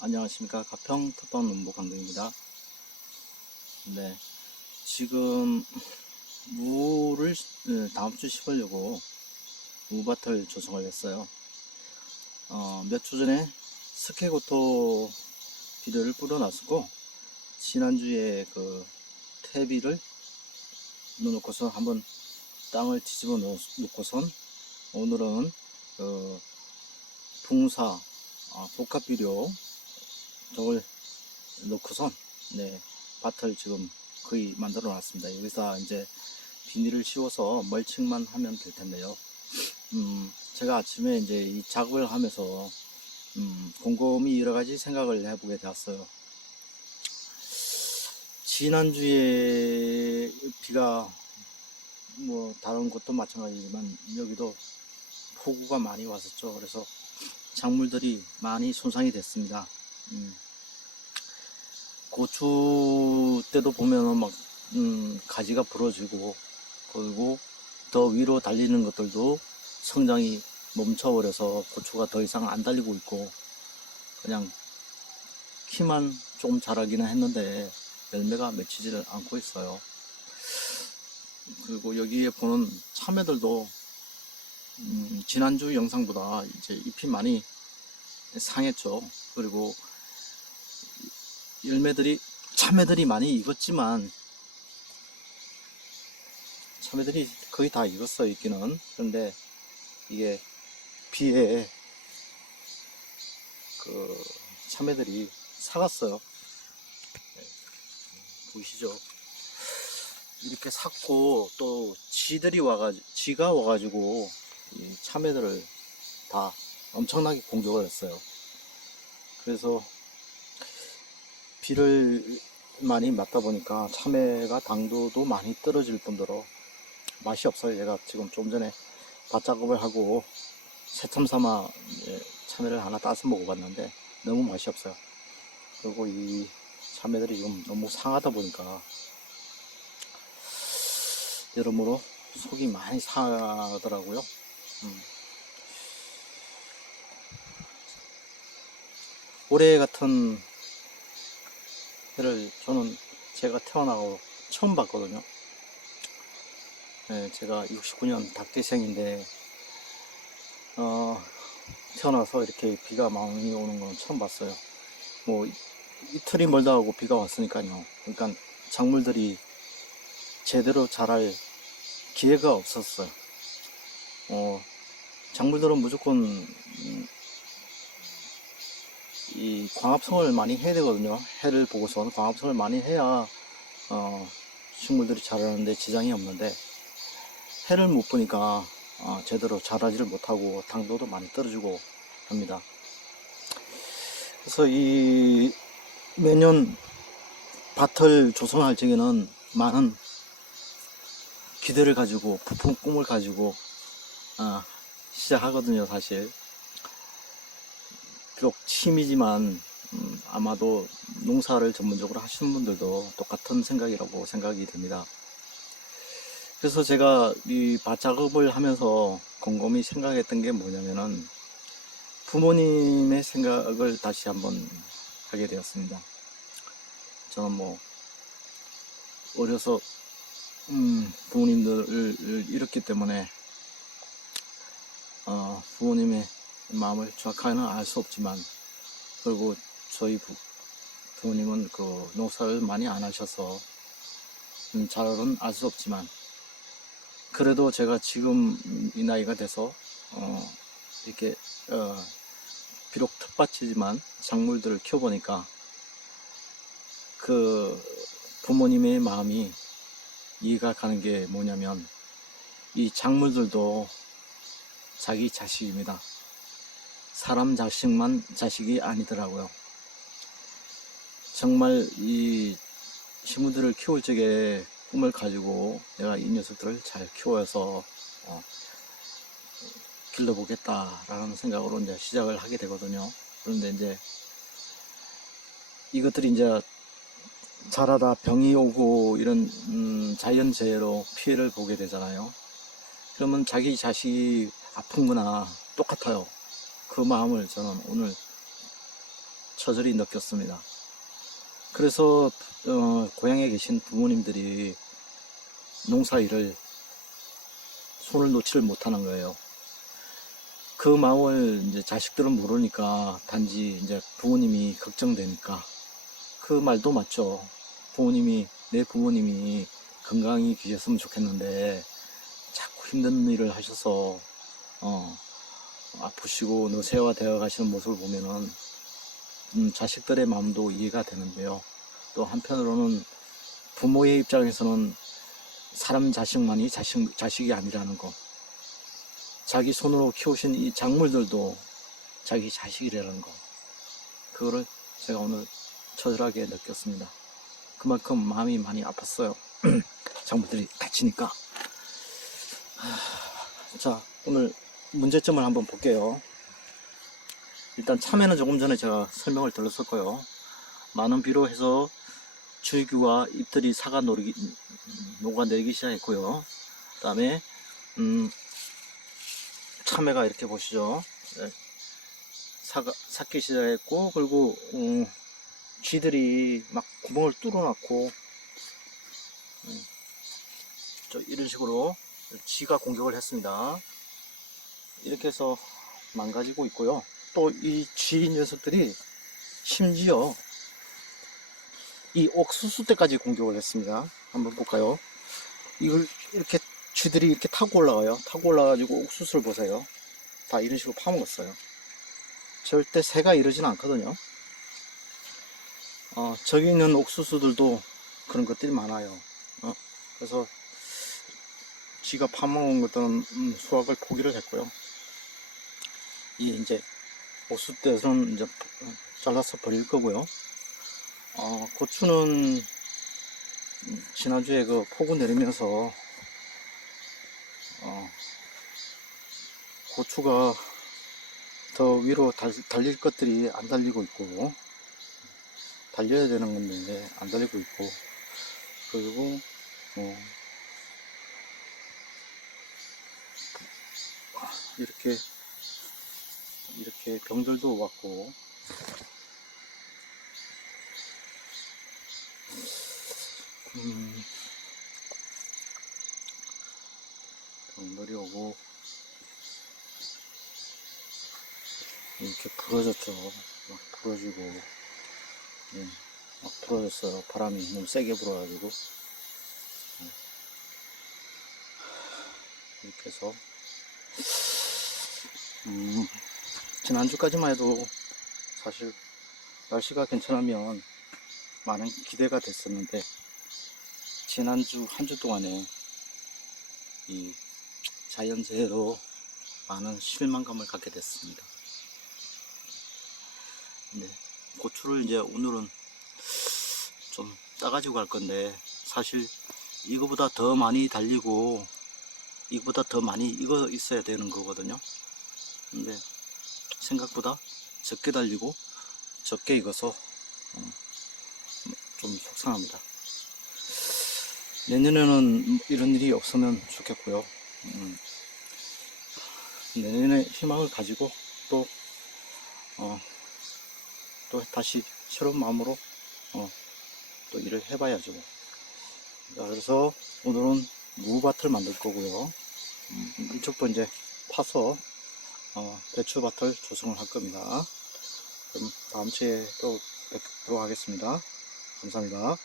안녕하십니까 가평 텃밭 농부 강동입니다. 네, 지금 무를 예, 다음 주 심으려고 무밭을 조성을 했어요. 어, 몇 주 전에 스케고토 비료를 뿌려놨었고 지난주에 그 퇴비를 넣어놓고서 한번 땅을 뒤집어 놓- 놓고선 오늘은 그 붕사 아, 복합 비료 저걸 넣고선 네 밭을 지금 거의 만들어 놨습니다. 여기서 이제 비닐을 씌워서 멀칭만 하면 될 텐데요. 음, 제가 아침에 이제 이 작업을 하면서 음, 곰곰이 여러 가지 생각을 해보게 되었어요. 지난주에 비가 뭐 다른 곳도 마찬가지지만 여기도 폭우가 많이 왔었죠. 그래서 작물들이 많이 손상이 됐습니다. 음. 고추 때도 보면은 막 음, 가지가 부러지고 그리고 더 위로 달리는 것들도 성장이 멈춰버려서 고추가 더 이상 안 달리고 있고 그냥 키만 좀 자라기는 했는데 열매가 맺히지를 않고 있어요. 그리고 여기에 보는 참외들도 음, 지난주 영상보다 이제 잎이 많이 상했죠. 그리고 열매들이 참외들이 많이 익었지만 참외들이 거의 다 익었어 있기는 그런데 이게 비에 그 참외들이 삭았어요. 네, 보이시죠? 이렇게 삭고 또 지들이 와가지고 지가 와가지고 이 참외들을 다 엄청나게 공격을 했어요. 그래서 비를 많이 맞다 보니까 참외가 당도도 많이 떨어질 뿐더러 맛이 없어요. 제가 지금 좀 전에 밭 작업을 하고 새참 삼아 예, 참외를 하나 따서 먹어봤는데 너무 맛이 없어요. 그리고 이 참외들이 지금 너무 상하다 보니까 여러모로 속이 많이 상하더라고요. 음. 올해 같은 해 를 저는 제가 태어나고 처음 봤거든요. 네, 제가 69년 닭대생인데 어, 태어나서 이렇게 비가 많이 오는 건 처음 봤어요. 뭐 이- 이틀이 멀다 하고 비가 왔으니까요. 그러니까 작물들이 제대로 자랄 기회가 없었어요. 어, 작물들은 무조건 음, 이 광합성을 많이 해야 되거든요. 해를 보고선 광합성을 많이 해야 어, 식물들이 자라는데 지장이 없는데 해를 못 보니까 어, 제대로 자라지를 못하고 당도도 많이 떨어지고 합니다. 그래서 이 매년 밭을 조성할 적에는 많은 기대를 가지고 부푼 꿈을 가지고 아, 시작하거든요, 사실. 비록 취미지만 음, 아마도 농사를 전문적으로 하시는 분들도 똑같은 생각이라고 생각이 듭니다. 그래서 제가 이 밭 작업을 하면서 곰곰이 생각했던 게 뭐냐면은 부모님의 생각을 다시 한번 하게 되었습니다. 저는 뭐 어려서 음, 부모님들을 잃었기 때문에 어, 부모님의 마음을 정확하게는 알 수 없지만 그리고 저희 부, 부모님은 그 농사를 많이 안 하셔서 음, 잘은 알 수 없지만 그래도 제가 지금 이 나이가 돼서 어, 이렇게 어, 비록 텃밭이지만 작물들을 키워보니까 그 부모님의 마음이 이해가 가는 게 뭐냐면 이 작물들도 자기 자식입니다. 사람 자식만 자식이 아니더라고요. 정말 이 식물들을 키울 적에 꿈을 가지고 내가 이 녀석들을 잘 키워서 어, 길러보겠다라는 생각으로 이제 시작을 하게 되거든요. 그런데 이제 이것들이 이제 자라다 병이 오고 이런 음, 자연재해로 피해를 보게 되잖아요. 그러면 자기 자식이 아픈구나 똑같아요. 그 마음을 저는 오늘 처절히 느꼈습니다. 그래서 어, 고향에 계신 부모님들이 농사일을 손을 놓지를 못하는 거예요. 그 마음을 이제 자식들은 모르니까 단지 이제 부모님이 걱정되니까 그 말도 맞죠. 부모님이 내 부모님이 건강히 계셨으면 좋겠는데 자꾸 힘든 일을 하셔서 어, 아프시고 노쇠화 되어 가시는 모습을 보면은 음, 자식들의 마음도 이해가 되는데요. 또 한편으로는 부모의 입장에서는 사람 자식만이 자식, 자식이 아니라는 거. 자기 손으로 키우신 이 작물들도 자기 자식이라는 거. 그거를 제가 오늘 처절하게 느꼈습니다. 그만큼 마음이 많이 아팠어요. 작물들이 다치니까. 하, 자, 오늘 문제점을 한번 볼게요. 일단 참외는 조금 전에 제가 설명을 들었었고요. 많은 비로 해서 줄기와 잎들이 사가 노리기, 녹아내리기 시작했고요. 그 다음에, 음, 참외가 이렇게 보시죠. 네. 사가, 삭기 시작했고, 그리고, 음, 쥐들이 막 구멍을 뚫어놨고, 음, 저 이런 식으로 쥐가 공격을 했습니다. 이렇게 해서 망가지고 있고요. 또 이 쥐 녀석들이 심지어 이 옥수수 때까지 공격을 했습니다. 한번 볼까요? 이걸 이렇게 쥐들이 이렇게 타고 올라가요. 타고 올라가지고 옥수수를 보세요. 다 이런 식으로 파먹었어요. 절대 새가 이러진 않거든요. 어, 저기 있는 옥수수들도 그런 것들이 많아요. 어, 그래서 쥐가 파먹은 것들은 음, 수확을 포기를 했고요. 이 이제 옥수수대에서는 이제 잘라서 버릴 거고요. 어, 고추는 지난주에 그 폭우 내리면서 어, 고추가 더 위로 달, 달릴 것들이 안 달리고 있고 달려야 되는 건데 안 달리고 있고 그리고 어, 이렇게 이렇게 병들도 왔고. 음, 병들이 오고 이렇게 부러졌죠. 막 부러지고 예, 막 부러졌어요. 바람이 너무 세게 불어가지고. 예. 이렇게 해서 음, 지난주까지만 해도 사실 날씨가 괜찮으면 많은 기대가 됐었는데 지난주 한 주 동안에 이 자연재해로 많은 실망감을 갖게 됐습니다. 네, 고추를 이제 오늘은 좀 따가지고 갈 건데 사실 이거보다 더 많이 달리고 이거보다 더 많이 익어 있어야 되는 거거든요. 근데 생각보다 적게 달리고 적게 익어서 어, 좀 속상합니다. 내년에는 이런 일이 없으면 좋겠고요. 음, 내년에 희망을 가지고 또, 어, 또 다시 새로운 마음으로 어, 또 일을 해봐야죠. 자, 그래서 오늘은 무밭을 만들 거고요. 음, 이쪽도 이제 파서 어, 배추밭을 조성을 할 겁니다. 그럼 다음 주에 또 뵙도록 하겠습니다. 감사합니다.